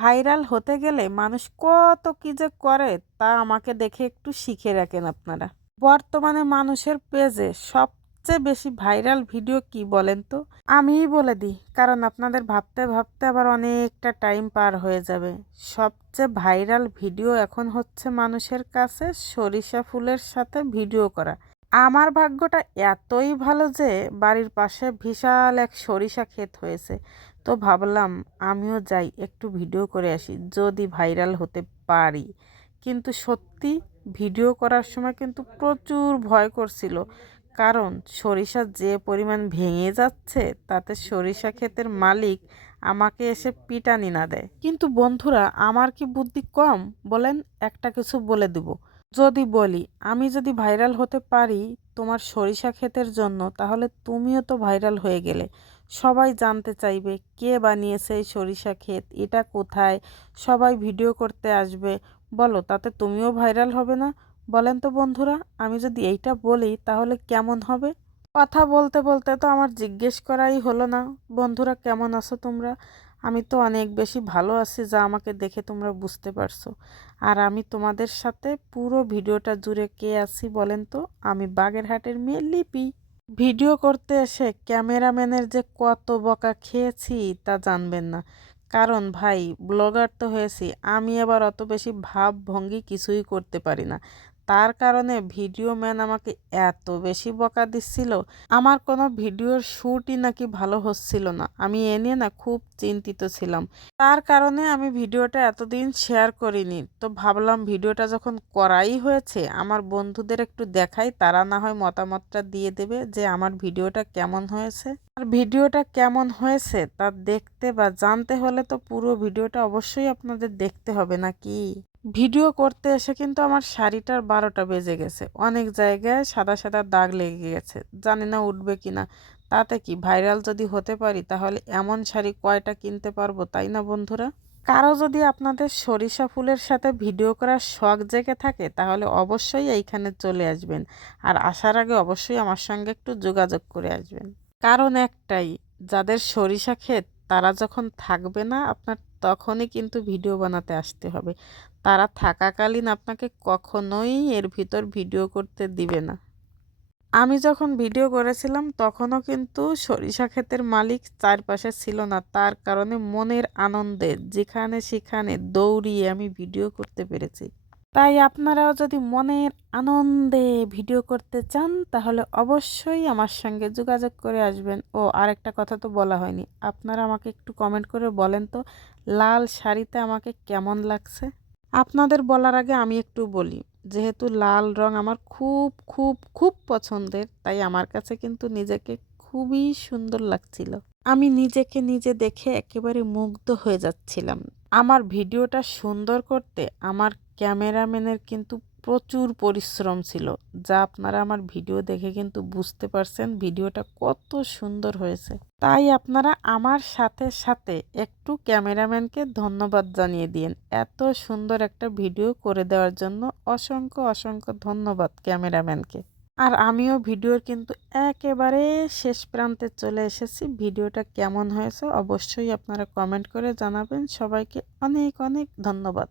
Viral হতে গেলে মানুষ কত কি যে করে তা আমাকে দেখে একটু শিখে রাখেন আপনারা। বর্তমানে মানুষের পেজে সবচেয়ে বেশি ভাইরাল ভিডিও কি বলেন তো? আমিই বলে দিই, কারণ আপনাদের ভাবতে ভাবতে আবার অনেকটা টাইম পার হয়ে যাবে। সবচেয়ে ভাইরাল ভিডিও এখন হচ্ছে মানুষের কাছে সরিষা ফুলের সাথে ভিডিও করা। আমার ভাগ্যটা এতই ভালো যে বাড়ির পাশে বিশাল এক সরিষা ক্ষেত হয়েছে। তো ভাবলাম আমিও যাই, একটু ভিডিও করে আসি, যদি ভাইরাল হতে পারি। কিন্তু সত্যি ভিডিও করার সময় কিন্তু প্রচুর ভয় করছিল। কারণ সরিষা যে পরিমাণ ভেঙে যাচ্ছে, তাতে সরিষা ক্ষেতের মালিক আমাকে এসে পিটানি না দেয়। কিন্তু বন্ধুরা, আমার কি বুদ্ধি কম? বলেন, একটা কিছু বলে দেব। যদি বলি, আমি যদি ভাইরাল হতে পারি তোমার সরিষা ক্ষেতের জন্য, তাহলে তুমিও তো ভাইরাল হয়ে গেলে। সবাই জানতে চাইবে কে বানিয়েছে এই সরিষা ক্ষেত, এটা কোথায়, সবাই ভিডিও করতে আসবে। বলো, তাতে তুমিও ভাইরাল হবে না? বলেন তো বন্ধুরা, আমি যদি এইটা বলি তাহলে কেমন হবে? কথা বলতে বলতে তো আমার জিজ্ঞেস করাই হলো না, বন্ধুরা কেমন আছো তোমরা? আমি তো অনেক বেশি ভালো আছি যা আমাকে দেখে তোমরা বুঝতে পারছ। আর আমি তোমাদের সাথে পুরো ভিডিওটা জুড়ে কে আছি বলেন তো? আমি বাগেরহাটের মেয়ে লিপি। ভিডিও করতে এসে ক্যামেরাম্যানের যে কত বকা খেয়েছি তা জানবেন না। কারণ ভাই, ব্লগার তো হয়েছি, আমি আবার অত বেশি ভাব ভঙ্গি কিছুই করতে পারি না। তার কারণে ভিডিও ম্যান আমাকে এত বেশি বকা দিচ্ছিল, আমার কোনো ভিডিওর শ্যুটই নাকি ভালো হচ্ছিল না। আমি এ নিয়ে না খুব চিন্তিত ছিলাম। তার কারণে আমি ভিডিওটা এতদিন শেয়ার করিনি। তো ভাবলাম ভিডিওটা যখন করাই হয়েছে, আমার বন্ধুদের একটু দেখাই, তারা না হয় মতামতটা দিয়ে দেবে যে আমার ভিডিওটা কেমন হয়েছে। আর ভিডিওটা কেমন হয়েছে তা দেখতে বা জানতে হলে তো পুরো ভিডিওটা অবশ্যই আপনাদের দেখতে হবে, নাকি? ভিডিও করতে এসে কিন্তু আমার শাড়িটার বারোটা বেজে গেছে। অনেক জায়গায় সাদা সাদা দাগ লেগে গেছে। জানি না উঠবে কি না। তাতে কি ভাইরাল যদি হতে পারি, তাহলে এমন শাড়ি কয়টা কিনতে পারব, তাই না বন্ধুরা? কারও যদি আপনাদের সরিষা ফুলের সাথে ভিডিও করার শখ জেগে থাকে, তাহলে অবশ্যই এইখানে চলে আসবেন। আর আসার আগে অবশ্যই আমার সঙ্গে একটু যোগাযোগ করে আসবেন। কারণ একটাই, যাদের সরিষা ক্ষেত তারা যখন থাকবে না, আপনার তখনই কিন্তু ভিডিও বানাতে আসতে হবে। তারা থাকাকালীন আপনাকে কখনোই এর ভিতর ভিডিও করতে দিবে না। আমি যখন ভিডিও করেছিলাম, তখনও কিন্তু সরিষা ক্ষেতের মালিক চারপাশে ছিল না। তার কারণে মনের আনন্দে যেখানে সেখানে দৌড়িয়ে আমি ভিডিও করতে পেরেছি। তাই আপনারাও যদি মনের আনন্দে ভিডিও করতে চান, তাহলে অবশ্যই আমার সঙ্গে যোগাযোগ করে আসবেন। ও, আরেকটা কথা তো বলা হয়নি। আপনারা আমাকে একটু কমেন্ট করে বলেন তো, লাল শাড়িতে আমাকে কেমন লাগছে? আপনাদের বলার আগে আমি একটু বলি, যেহেতু লাল রং আমার খুব খুব খুব পছন্দের, তাই আমার কাছে কিন্তু নিজেকে খুবই সুন্দর লাগছিল। আমি নিজেকে নিজে দেখে একেবারে মুগ্ধ হয়ে যাচ্ছিলাম। আমার ভিডিওটা সুন্দর করতে আমার ক্যামেরাম্যানের কিন্তু প্রচুর পরিশ্রম ছিল, যা আপনারা আমার ভিডিও দেখে কিন্তু বুঝতে পারছেন ভিডিওটা কত সুন্দর হয়েছে। তাই আপনারা আমার সাথে সাথে একটু ক্যামেরাম্যানকে ধন্যবাদ জানিয়ে দিন, এত সুন্দর একটা ভিডিও করে দেওয়ার জন্য অসংখ্য অসংখ্য ধন্যবাদ ক্যামেরাম্যানকে। আর আমিও ভিডিওর কিন্তু একেবারে শেষ প্রান্তে চলে এসেছি। ভিডিওটা কেমন হয়েছে অবশ্যই আপনারা কমেন্ট করে জানাবেন। সবাইকে অনেক অনেক ধন্যবাদ।